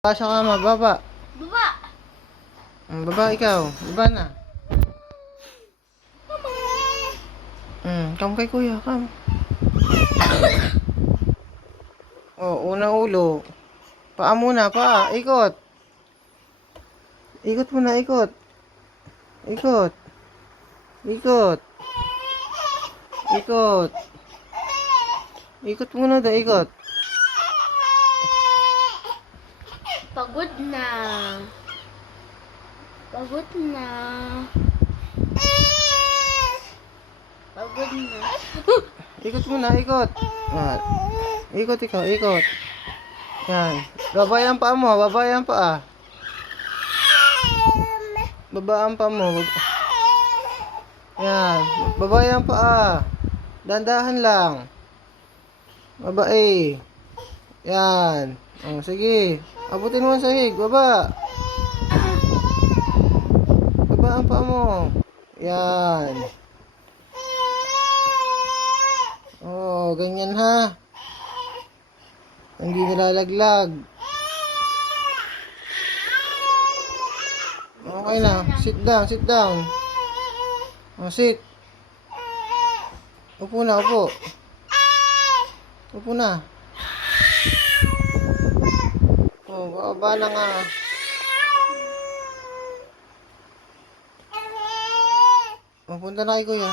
Baba sa kama, baba. Baba! Baba ikaw. Baba na. Come kay kuya, come. Oh, unang ulo. Paa muna, paa. Ikot. Ikot muna, ikot. Ikot. Ikot. Ikot. Ikot muna da, ikot. Pagod na. Pagod na. Pagod na. Ikot muna, ikot. Ikot ikaw, ikot. Yan. Babay ang paa mo, babay ang paa. Baba ang paa mo. Yan. Babay ang paa. Dandahan lang. Babae. Yan. Oh, sige. Abutin mo ang sahig. Baba. Baba ang paa mo. Yan. Oh, ganyan ha. Hindi nilalaglag. Okay na. Sit down, sit down. Oh, sit. Upo na, upo. Upo na. Oh, baba na nga. Oh, punta na kay kuya.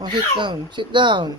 Oh, sit down, sit down.